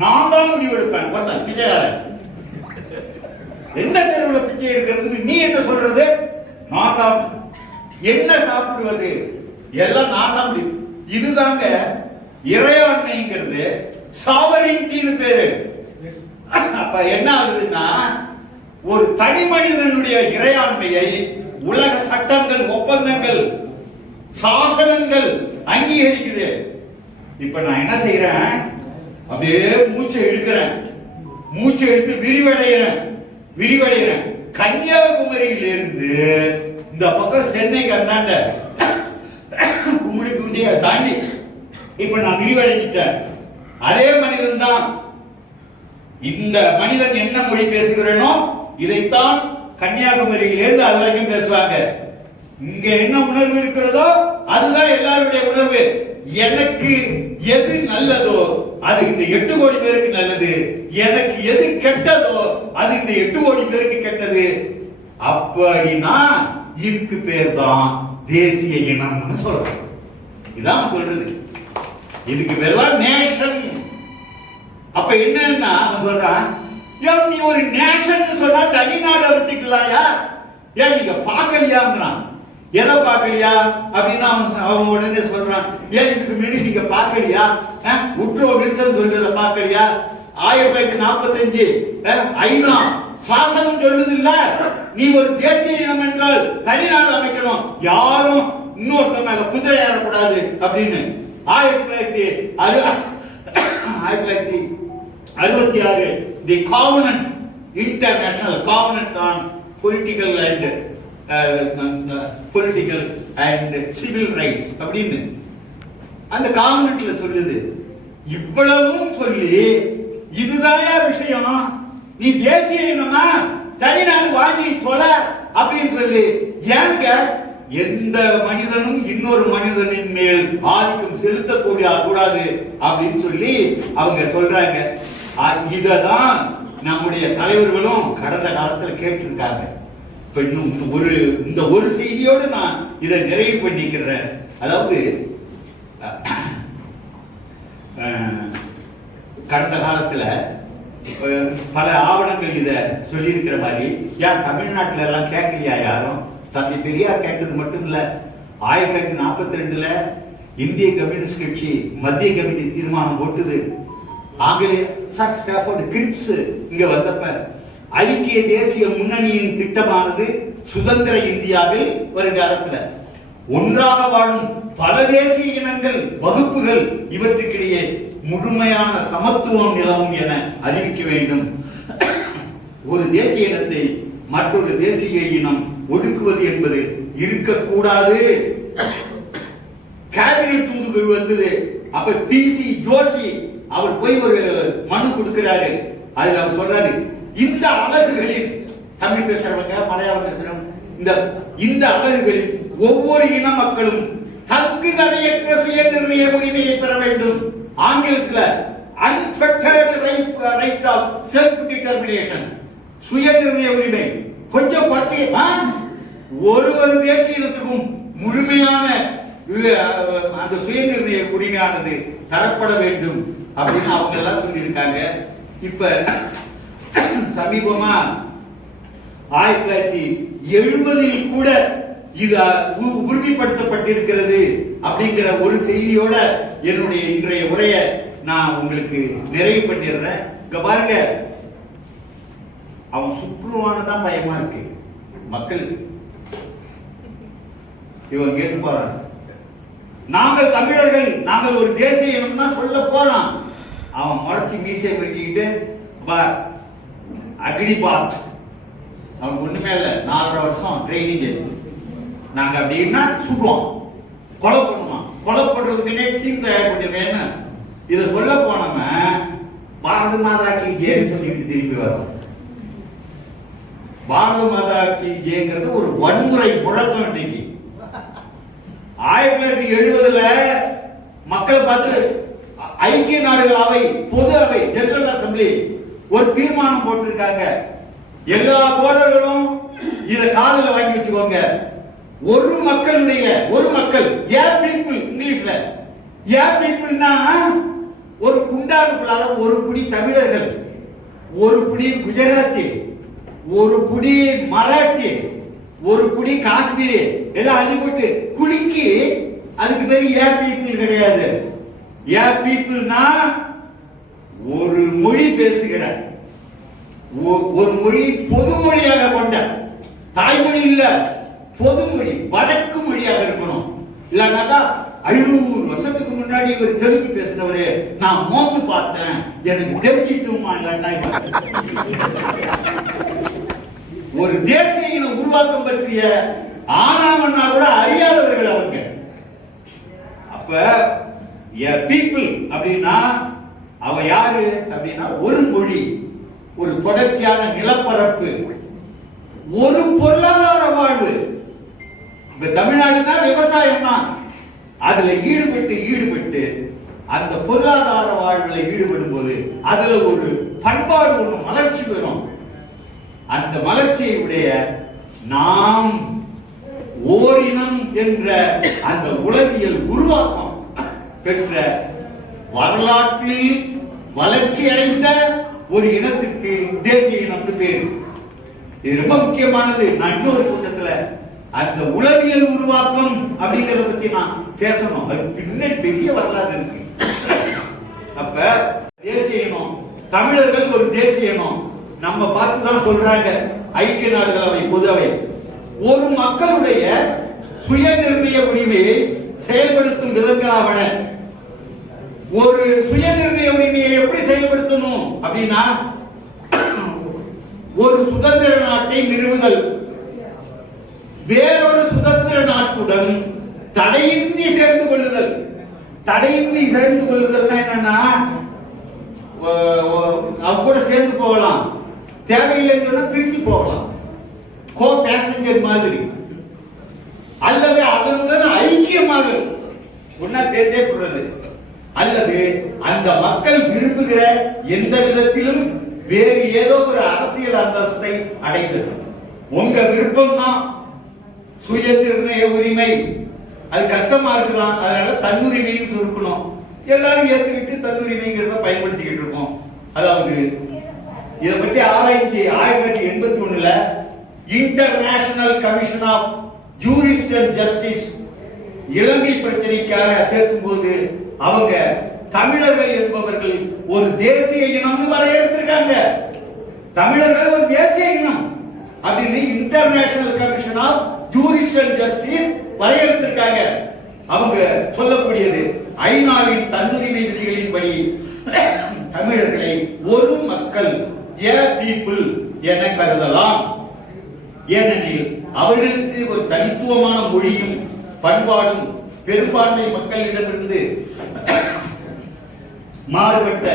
நான் தான் முடிவு எடுப்பேன். ஒருத்தன் பிச்சையாரன் எந்த தெருவில் பிச்சை எடுக்கிறதுக்கு நீ என்ன சொல்றது? நான் தான். என்ன சாப்பிடுவது எல்லாம் நான் தான் முடிவு. இதுதாங்க இறையாண்மைங்கிறது. சாவரின்டின்னு பேரு. அப்ப என்ன ஆகுதுன்னா, ஒரு தனி மனிதனுடைய இறையாண்மையை உலக சட்டங்கள், ஒப்பந்தங்கள், சாசனங்கள் அங்கீகரிக்குது. இப்ப நான் என்ன செய்யறேன்? அப்படியே மூச்சை எடுக்கிறேன், மூச்சை எடுத்து விரிவடைகிறேன். கன்னியாகுமரியில இருந்து இந்த பக்கம் சென்னைக்கு அந்தாண்ட கும்பிடி குண்டிய தாண்டி இப்ப நான் விரிவடைஞ்சிட்டேன். அதே மனிதன் தான். இந்த மனிதன் என்ன மொழி பேசுகிறேனோ இதைத்தான் கன்னியாகுமரியிலிருந்து அது வரைக்கும் பேசுவாங்க. இங்க என்ன உணர்வு இருக்கிறதோ அதுதான் எல்லாருடைய உணர்வு. எனக்கு எது நல்லதோ அது இந்த 8 கோடி பேருக்கு நல்லது, எனக்கு எது கெட்டதோ அது இந்த 8 கோடி பேருக்கு கெட்டது. அப்படின்னா இதுக்கு பேர் தான் தேசிய இனம்னு சொல்றோம். இதான் சொல்றது. இதுக்கு பேர் தான் நேஷன். அப்ப என்னன்னா அவன் சொல்றான், நீ ஒரு நேஷன் சொன்னா தனி நாடு வச்சுக்கலாயா? ஏன் நீங்க பார்க்கலையாங்கிறான். எதை பார்க்கலையா அப்படின்னா அவன் உடனே சொல்றான், ஏன் இதுக்கு முன்னாடி நீங்க பார்க்கலையா? உட்ரோ வில்சன் சொல்றத பார்க்கலையா? 1945 ஐநா சாசனம் சொல்லுது இல்ல, நீ ஒரு தேசிய இனம் என்றால் தனி நாடு அமைக்கணும், யாரும் இன்னொருத்த மேல குதிரை ஏறக்கூடாது அப்படின்னு. 1966 the covenant, international covenant on political and civil rights அப்படின்னு அந்த காவனன்ட்ல சொல்லுது. இவ்வளவும் சொல்லி இதுதான் விஷயம், நீ தேசிய இனமா தனி நாடு வாங்கி தொலை அப்படின்னு சொல்லி, ஏங்க எந்த மனிதனும் இன்னொரு மனிதனின் மேல் ஆதிக்கம் செலுத்தக்கூடிய கூடாது அப்படின்னு சொல்லி அவங்க சொல்றாங்க. இததான் நம்முடைய தலைவர்களும் கடந்த காலத்துல கேட்டிருக்காங்க. இப்ப இன்னும் இந்த ஒரு செய்தியோடு நான் இதை நிறைவு பண்ணிக்கிறேன். அதாவது கடந்த காலத்துல பல ஆவணங்கள் இத சொல்லி இருக்கிற மாதிரி, ஏன் தமிழ்நாட்டில எல்லாம் கேட்கலையா? யாரும் தந்தை பெரியார் கேட்டது மட்டும் இல்ல, 1942ல இந்திய கம்யூனிஸ்ட் கட்சி மத்திய கமிட்டி தீர்மானம் போட்டுது. ஆங்கிலேய சர் ஸ்டாஃபோர்டு கிரிப்ஸ் இங்க வந்தப்ப ஐக்கிய தேசிய முன்னணியின் திட்டமானது சுதந்திர இந்தியாவில் வருங்காலத்துல ஒன்றாக வாழும் பல தேசிய இனங்கள் வகுப்புகள் இவற்றுக்கிடையே முழுமையான சமத்துவம் நிலவும் என அறிவிக்க வேண்டும். ஒரு தேசிய இனத்தை மற்றொரு தேசிய இனம் ஒடுக்குவது என்பது இருக்கக்கூடாது. கேபினட் தூதுக்குழு வந்தது. அப்ப பிசி ஜோஷி அவர் போய் ஒரு மனு கொடுக்கிறாரு. அதுல அவர் சொல்றாரு, இந்த அலகுகளில் தமிழ் பேசுறவங்க மலையாளம் பேசுறவங்க இந்த அலகுகளில் ஒவ்வொரு இன மக்களும் தங்கு தடையற்ற சுய நிர்ணய உரிமையை பெற வேண்டும். ஆங்கிலத்தில் unfettered right of self determination, சுய நிர்ணய உரிமை. கொஞ்சம் குறைச்சி ஒரு தேசிய இனத்துக்கும் முழுமையான அந்த சுய நிர்ணய உரிமையானது தரப்பட வேண்டும் அப்படின்னு அவங்க எல்லாம் சொல்லியிருக்காங்க. இப்ப சமீபமா 1970 கூட இது உறுதிப்படுத்தப்பட்டிருக்கிறது அப்படிங்கிற ஒரு செய்தியோட என்னுடைய இன்றைய உரையை நான் உங்களுக்கு நிறைவு பண்ணிடுறேன். இங்க பாருங்க, அவன் சுற்றுவானதான் பயமா இருக்கு மக்களுக்கு. இவன் கேட்டு போறான், நாங்கள் தமிழர்கள், நாங்கள் ஒரு தேசிய இனம் தான் சொல்ல போறான். அவன் முறைச்சி மீசையை பிரிக்கிட்டு அக்னிபாத், அவனுக்கு ஒண்ணுமே இல்லை, 4.5 வருஷம் ட்ரைனிங். நாங்க அப்படின்னா சுடுவோம், கொலை பண்ணுவோம், கொலை பண்றதுக்குன்னே டீம் தயார் பண்ணிடுவேன்னு இதை சொல்ல போனவன் பாரத மாதா கி ஜெய் சொல்லிட்டு திரும்பி வரும். பாரத மாதா கி ஜெய்ங்கிறது ஒரு வன்முறை முழக்கம். இன்னைக்கு 1970 மக்கள் பார்த்து ஐக்கிய நாடுகள் அவை, பொது அவை, ஜெனரல் அசம்பிளி ஒரு தீர்மானம் போட்டிருக்காங்க. எல்லா தோழர்களும் இத காதுல வாங்கி வச்சுக்கோங்க. ஒரு மக்களுடைய, ஒரு மக்கள், ஏ பீப்புள், இங்கிலீஷ்ல ஏ பீப்புள்னா ஒரு குண்டானுக்குள்ளார ஒரு புடி தமிழர்கள், ஒரு புடி குஜராத்தி, ஒரு புடி மராட்டி, ஒரு புடி காஷ்மீரி எல்லாம் அள்ளி போட்டு குலுக்கி, அதுக்கு பேரு ஏ பீப்புள் கிடையாது. ஏ பீப்புள்னா ஒரு மொழி பேசுகிற, ஒரு மொழி பொது மொழியாக கொண்ட, தாய்மொழி இல்ல, பொது மொழி, வழக்கு மொழியாக இருக்கணும். இல்லைன்னாக்கா 500 வருஷத்துக்கு முன்னாடி இவர் தெலுங்கு பேசினவரு நான் மோந்து பார்த்தேன், எனக்கு தெரிஞ்சிட்டுமா இல்லைன்னா ஒரு தேசிய இன உருவாக்கம் பற்றிய ஆனாவன்னா கூட அறியாதவர்கள் அவங்க. அப்ப பீப்புள் அப்படின்னா அவ யாரு அப்படின்னா ஒரு மொழி, ஒரு தொடர்ச்சியான நிலப்பரப்பு, ஒரு பொருளாதார வாழ்வு. இப்ப தமிழ்நாடுனா விவசாயம் தான். அதுல ஈடுபட்டு அந்த பொருளாதார வாழ்வில் ஈடுபடும் போது அதுல ஒரு பண்பாடு ஒண்ணு மலர்ச்சி வரும். அந்த மலர்ச்சியை உடைய நாம் ஓரினம் என்ற அந்த உலகியல் உருவாக்கம் பெற்ற வரலாற்றில் வளர்ச்சி அடைந்த ஒரு இனத்துக்கு தேசிய இனம்னு பேரு. இது ரொம்ப முக்கியமானது. நான் இன்னொரு கூட்டத்துல அந்த உளவியல் உருவாக்கம் அப்படிங்கறத பத்தி நான் பேசணும். அது பின்னாடி பெரிய வரலாறு இருக்கு. அப்ப தேசிய இனம், தமிழர்கள் ஒரு தேசிய இனம். நம்ம பார்த்துதான் சொல்றாங்க ஐக்கிய நாடுகள் அவை, பொது அவை, ஒரு மக்களுடைய சுய நிர்ணய உரிமையை செயல்படுத்தும் விதங்களாவன. ஒரு சுய நிர்ணய உரிமையை எப்படி செயல்படுத்தணும் அப்படின்னா, ஒரு சுதந்திர நாட்டை நிறுவுதல், வேறொரு சுதந்திர நாட்டுடன் தடையின்றி சேர்ந்து கொள்ளுதல். தடையின்றி சேர்ந்து கொள்ளுதல்னா என்னன்னா, அவ கூட சேர்ந்து போகலாம், தேவையில்லைன்னு பிரிஞ்சு போகலாம், கோ பேசஞ்சர் மாதிரி, அல்லது அதனுடன் ஐக்கியமாக ஒன்னா சேர்த்தே போடுறது, அல்லது அந்த மக்கள் விரும்புகிற எந்த விதத்திலும் வேறு ஏதோ ஒரு அரசியல் அந்தஸ்தை அடைந்தது. உங்க விருப்பம் தான் சுய நிர்ணய உரிமை. அது கஷ்டமா இருக்குதான், அதனால தன்னுரிமைன்னு சுருக்கணும். எல்லாரும் ஏத்துக்கிட்டு தன்னுரிமைங்கிறத பயன்படுத்திக்கிட்டு இருக்கோம். அதாவது இதை பற்றி ஆராய்ச்சி 1981 international commission of jurist and justice Ilangai பிரச்சனைக்காக பேசும்போது அவங்க தமிழர்கள் என்பவர்கள் ஒரு தேசிய இனம்னு வரையறுத்திருக்காங்க. தமிழர்கள் ஒரு தேசிய இனம் அப்படின்னு international commission of judicial justice வரையறுத்திருக்காங்க. அவங்க சொல்லக்கூடியது ஐநாவின் தன்னுரிமை விதிகளின்படி தமிழர்களை ஒரு மக்கள் ஏ பீப்புள் என கருதலாம். ஏனெனில் அவர்களுக்கு ஒரு தனித்துவமான மொழியும் பண்பாடும் பெரும்பான்மை மக்களிடமிருந்து மாறுபட்ட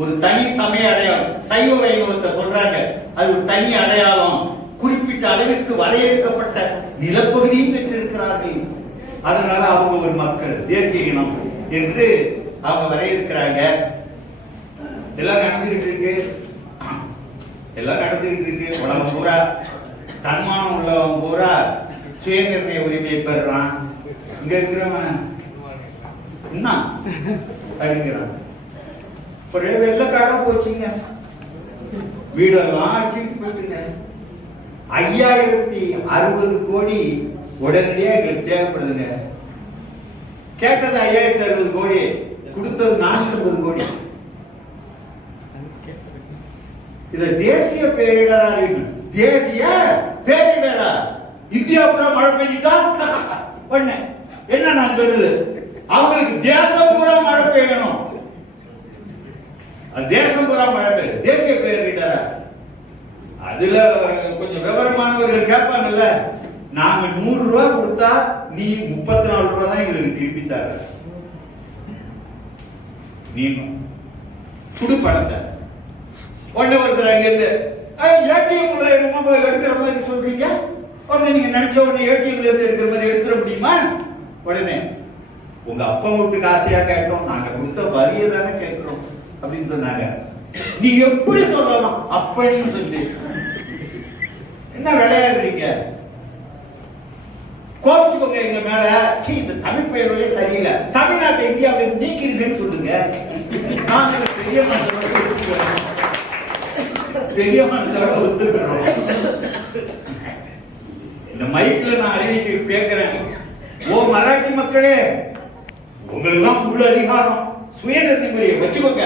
ஒரு தனி சமய அடையாளம், சைவ வைணவத்தை சொல்றாங்க, அது ஒரு தனி அடையாளம், குறிப்பிட்ட அளவிற்கு வரையறுக்கப்பட்ட நிலப்பகுதியும் பெற்றிருக்கிறார்கள். அதனால அவங்க ஒரு மக்கள், தேசிய இனம் என்று அவங்க வரையறுக்கிறாங்க. எல்லாம் நடந்துகிட்டு இருக்கு, எல்லாம் நடந்துகிட்டு இருக்கு. உலகம் பூரா தன்மானம் உள்ளவன் பூரா சுயநிர்ணய உரிமையை பெறுறான். இங்க இருக்கிறவன் என்ன அப்படிங்கிறான். ஒரே வெள்ளக்காடா போச்சுங்க, வீடெல்லாம் அடிச்சுட்டு போயிட்டுங்க. 5060 கோடி உடனடியாக எங்களுக்கு தேவைப்படுதுங்க. கேட்டது 5060 கோடி, கொடுத்தது 450 கோடி. இது தேசிய பேரிடரா இருக்கு, தேசிய பேரிடரா. இந்தியாவுல மழை பெய்யுதா என்ன நான் சொல்லுது, அவங்களுக்கு தேசம் பூரா மழை பெய்யணும், தேசம் பூரா மழை பெய்யும், தேசிய பேரிடரா. அதுல கொஞ்சம் விவரமானவர்கள் கேட்பாங்கல்ல, நாங்க 100 ரூபாய் கொடுத்தா நீ 34 ரூபாய் தான் எங்களுக்கு திருப்பி தர, நீ குடு பணத்தை. உடனே ஒருத்தர் அங்க இருந்து ஏடிஎம்ல என்னமோ எடுக்கிற மாதிரி சொல்றீங்க, உடனே நீங்க நினைச்ச உடனே ஏடிஎம்ல இருந்து எடுக்கிற மாதிரி எடுத்துட முடியுமா? உடனே உங்க அப்பா வீட்டுக்கு ஆசையா கேட்டோம், நாங்க கொடுத்த வரியை தானே கேட்கிறோம் அப்படின்னு சொன்னாங்க. நீ எப்படி சொல்லலாம் அப்படின்னு சொல்லி என்ன விளையாடுறீங்க? கோபிச்சுக்கோங்க எங்க மேல. இந்த தமிழ் பெயர்களே சரியில்லை, தமிழ்நாட்டை இந்தியாவில் நீக்கிறீங்கன்னு சொல்லுங்க. பெரிய மனதோட ஒத்துக்கிறோம். இந்த மைக்ல நான் அறிவிக்க கேட்கிறேன், ஓ மராட்டி மக்களே, உங்களுக்கு தான் முழு அதிகாரம், சுயநிர்ணய வச்சுக்கோங்க.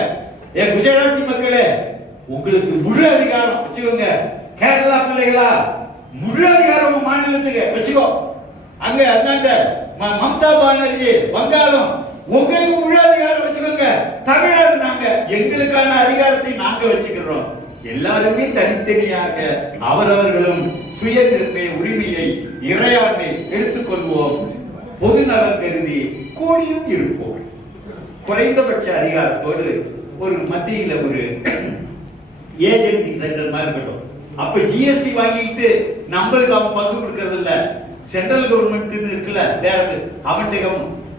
ஏ குஜராத்தி மக்களே, உங்களுக்கு முழு அதிகாரம் வச்சுக்கோங்க. கேரளா பிள்ளைகளா, முழு அதிகாரம் மாநிலத்துக்கு வச்சுக்கோ. அங்க அந்தாண்ட மம்தா பானர்ஜி வங்காளம், உங்களுக்கு முழு அதிகாரம் வச்சுக்கோங்க. தமிழ்நாடு நாங்க எங்களுக்கான அதிகாரத்தை நாங்க வச்சுக்கிறோம். எல்லாருமே தனித்தனியாக அவரவர்களும் சுய நிர்ணய உரிமையை இறையாண்மை எடுத்துக்கொள்வோம். பொது நலன் கருதி கூடியும் இருப்போம். குறைந்தபட்ச அதிகாரத்தோடு ஒரு மத்தியில ஒரு ஏஜென்சி சென்டர் மாதிரி இருக்கட்டும். அப்ப ஜிஎஸ்டி வாங்கிட்டு நம்மளுக்கு அவன் பங்கு கொடுக்கறது இல்ல, சென்ட்ரல் கவர்மெண்ட் இருக்குல்ல, அவன்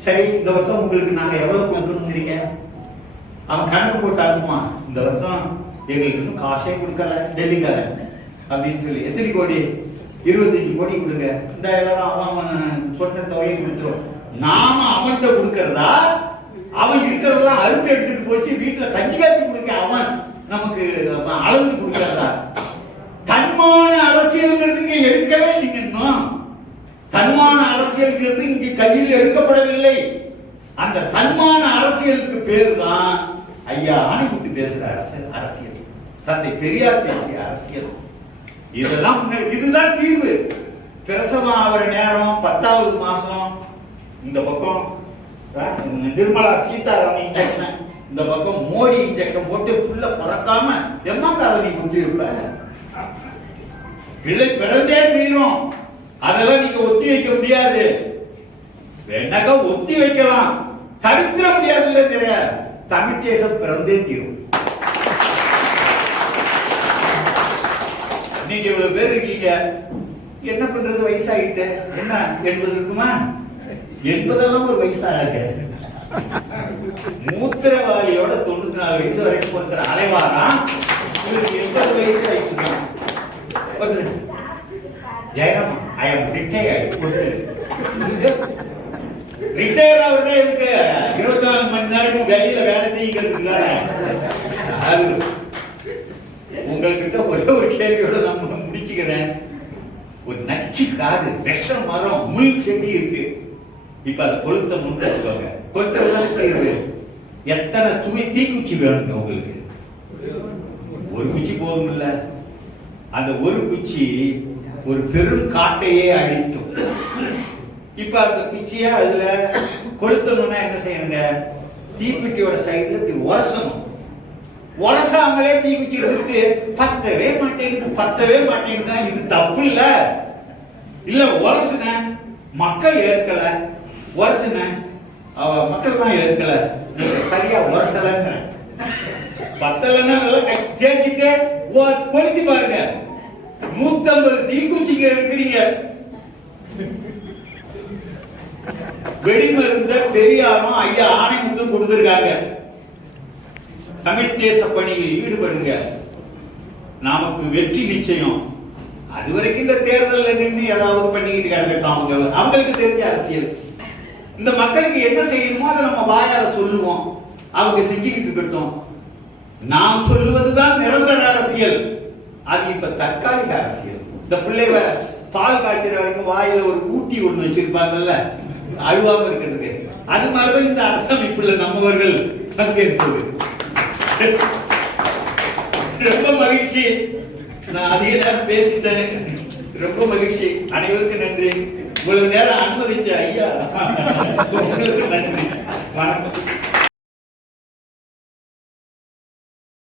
சரி இந்த வருஷம் உங்களுக்கு நாங்க எவ்வளவு கொடுக்கணுங்கிறீங்க, அவன் கணக்கு போட்டு அனுப்புமா, இந்த வருஷம் எங்களுக்கு காசே கொடுக்கல டெல்லிக்கார அப்படின்னு சொல்லி, எத்தனை கோடி, 25 கோடி கொடுங்க, இந்த எல்லாரும் அவன் சொன்ன தொகையை கொடுத்துரும். நாம அவன்கிட்ட கொடுக்கறதா, அவன் இருக்கிறதெல்லாம் அறுத்து எடுத்துட்டு போச்சு வீட்டுல கஞ்சி காய்ச்சி கொடுக்க அவன் நமக்கு அளந்து கொடுக்கறதா? தன்மான அரசியல்ங்கிறது இங்க எடுக்கவே இல்லைங்க. இன்னும் தன்மான அரசியல்ங்கிறது இங்க கையில் எடுக்கப்படவில்லை. அந்த தன்மான அரசியலுக்கு பேரு தான் ஐயா ஆணிமுத்து பேசுற அரசியல், தந்தை பெரியார் பேசிய அரசியல். இதெல்லாம் இதுதான் தீர்வு. பிரசவம் ஆகிற நேரம் 10வது மாசம், இந்த பக்கம் நிர்மலா சீதாராமன் இன்ஜெக்ஷன், இந்த பக்கம் மோடி இன்ஜெக்ஷன் போட்டு புள்ள பறக்காம எம்மாக்கார நீ குத்தி வைப்ப, பிள்ளை பிறந்தே தீரும். அதெல்லாம் நீங்க ஒத்தி வைக்க முடியாது. வேணாக்கா ஒத்தி வைக்கலாம், தடுத்திட முடியாது. இல்ல தெரியாது, தமிழ் தேசம் பிறந்தே தீரும். நீங்க இவ்வளவு பேர் இருக்கீங்க, என்ன பண்றது? வயசாகிட்டு என்ன 80 இருக்குமா? 80 ஒரு வயசாக, மூத்திரவாளியோட 94 வயசு வரைக்கும் ஒருத்தர் அலைவாரா, 80 வயசு ஆயிடுச்சுதான். ஜெயராமா, ஐ அம் ரிட்டையர்ட். ரிட்டையர் ஆகுதா இருக்கு 24 மணி நேரம் வெளியில வேலை செய்யறதுக்கு. அது உங்ககிட்ட ஒரே ஒரு கேள்வியோட நம்ம முடிச்சுக்கிறேன். ஒரு நச்சு காடு, விஷ மரம், முள் செடி இருக்கு, இப்ப அதை கொளுத்த முன்னுங்க. கொளுத்ததான் தீர்வு. எத்தனை தீக்குச்சி வேணுங்க உங்களுக்கு? ஒரு குச்சி போதும் இல்ல. அந்த ஒரு குச்சி ஒரு பெரும் காட்டையே அழிக்கும். இப்ப அந்த குச்சியை அதுல கொளுத்தணும்னா என்ன செய்யணுங்க? தீப்பெட்டியோட சைடுல இப்படி உரசணும். உரசாமலே தீக்குச்சி எடுத்துட்டு பத்தவே மாட்டேங்குது. இது தப்பு இல்ல. இல்ல உரசுன மக்கள் ஏற்கல, உரசுன மக்கள் தான் ஏற்கல, சரியா உரசலங்கிற பத்தலன்னா நல்லா தேய்ச்சிட்டு கொளுத்தி பாருங்க. 150 தீக்குச்சிங்க இருக்கிறீங்க. வெடிமருந்த பெரியாரும் ஐயா ஆணைமுத்து கொடுத்திருக்காங்க. தமிழ் தேச பணியில் ஈடுபடுங்க, நமக்கு வெற்றி நிச்சயம். அது வரைக்கும் இந்த தேர்தல் நின்று ஏதாவது பண்ணிக்கிட்டு கிடக்கட்டும். அவங்களுக்கு தெரிஞ்ச அரசியல். இந்த மக்களுக்கு என்ன செய்யணுமோ அதை நம்ம வாயால சொல்லுவோம், அவங்க செஞ்சுக்கிட்டு இருக்கட்டும். நாம் சொல்லுவதுதான் நிரந்தர அரசியல். அது இப்ப தற்காலிக அரசியல். இந்த பிள்ளைவ பால் காய்ச்சற வரைக்கும் வாயில ஒரு ஊட்டி ஒண்ணு வச்சிருப்பாங்கல்ல, அழுவாம இருக்கிறதுக்கு. அது மாதிரிதான் இந்த அரசமைப்புல நம்மவர்கள் பங்கேற்பது. ரொம்ப மகிழ்ச்சி. நான் அதிக நேரம் பேசிட்டேன். ரொம்ப மகிழ்ச்சி. அனைவருக்கும் நன்றி. இவ்வளவு நேரம் அனுமதிச்ச ஐயா உங்களுக்கு நன்றி. வணக்கம்.